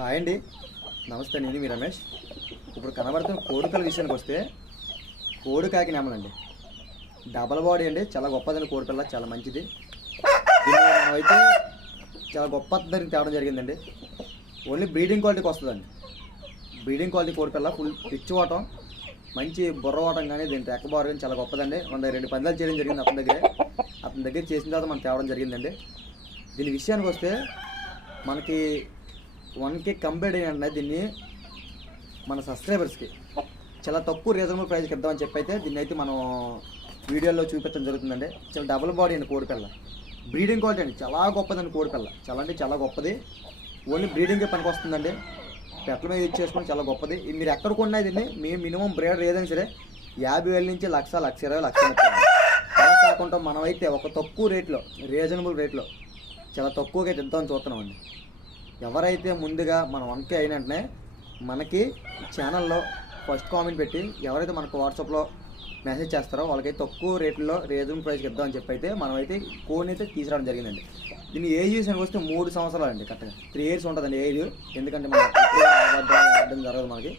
Hi అండి, నమస్తే. నేను మీ రమేష్. ఇప్పుడు కనబడుతున్న కోడికల విషయానికి వస్తే కోడికాకి నెమలండి, డబల్ బాడీ అండి. చాలా గొప్పదండి కోడిపిల్ల, చాలా మంచిది. దీన్ని మనమైతే చాలా గొప్ప ధరకి తేవడం జరిగిందండి. ఓన్లీ బ్రీడింగ్ క్వాలిటీకి వస్తుందండి. బ్రీడింగ్ క్వాలిటీ కోడిపిల్ల ఫుల్ పిచ్చి ఓటం, మంచి బుర్ర ఓటం, కానీ దీని రెక్కబారు కానీ చాలా గొప్పదండి. మన దగ్గర 2 పందాలు చేయడం జరిగింది అతని దగ్గర చేసిన తర్వాత మనం తేవడం జరిగిందండి. దీని విషయానికి వస్తే మనకి 1K కంప్లీట్ అయినట్టు దీన్ని మన సబ్స్క్రైబర్స్కి చాలా తక్కువ రీజనబుల్ ప్రైస్కి ఇద్దామని చెప్పి అయితే దీన్ని అయితే మనం వీడియోలో చూపించడం జరుగుతుందండి. చాలా డబుల్ బాడీ అండి కోడిపిల్ల, బ్రీడింగ్ క్వాలిటీ అండి, చాలా గొప్పదండి కోడిపిల్ల. చాలా అంటే చాలా గొప్పది. ఓన్లీ బ్రీడింగ్కే పనికి వస్తుందండి. పెట్టల మీద యూజ్ చేసుకుని చాలా గొప్పది. మీరు ఎక్కడ కొన్నా దీన్ని మేము మినిమం బ్రీడర్ ఏదైనా సరే 50,000 నుంచి 1,00,000, 1,20,000, 1,30,000 అలా కాకుండా మనమైతే ఒక తక్కువ రేట్లో, రీజనబుల్ రేట్లో చాలా తక్కువగా ఇద్దామని చూస్తున్నామండి. ఎవరైతే ముందుగా మన 1K అయిన వెంటనే మనకి ఛానల్లో ఫస్ట్ కామెంట్ పెట్టి ఎవరైతే మనకు వాట్సాప్లో మెసేజ్ చేస్తారో వాళ్ళకైతే తక్కువ రేట్లో రీజనబుల్ ప్రైస్కి ఇద్దామని చెప్పి అయితే మనమైతే కోడ్ని అయితే తీసుకురావడం జరిగిందండి. దీన్ని ఏజ్ విషయానికి వస్తే 3 సంవత్సరాలు అండి, కరెక్ట్గా 3 years ఉంటుందండి ఏజ్. ఎందుకంటే మనం అర్థం జరగదు మనకి.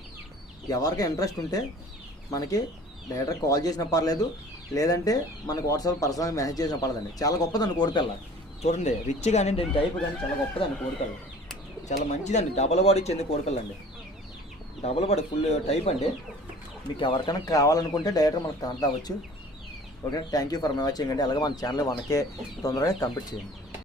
ఎవరికి ఇంట్రెస్ట్ ఉంటే మనకి డైరెక్ట్గా కాల్ చేసినా పర్లేదు, లేదంటే మనకు వాట్సాప్ పర్సనల్గా మెసేజ్ చేసినా పర్లేదండి. చాలా గొప్పదండి కోడిపిల్ల. చూడండి, రిచ్ కానీ దీని టైప్ కానీ చాలా గొప్పదండి కోడిపిల్ల, చాలా మంచిదండి. డబల్ బాడీ చెంది కోడిపిల్ల అండి, డబల్ బాడీ ఫుల్ టైప్ అండి. మీకు ఎవరికైనా కావాలనుకుంటే డైరెక్ట్గా మనకు కాంటాక్ట్ అవ్వచ్చు. Okay, thank you for my watching అండి. అలాగే మన ఛానల్ 1K తొందరగా కంప్లీట్ చేయండి.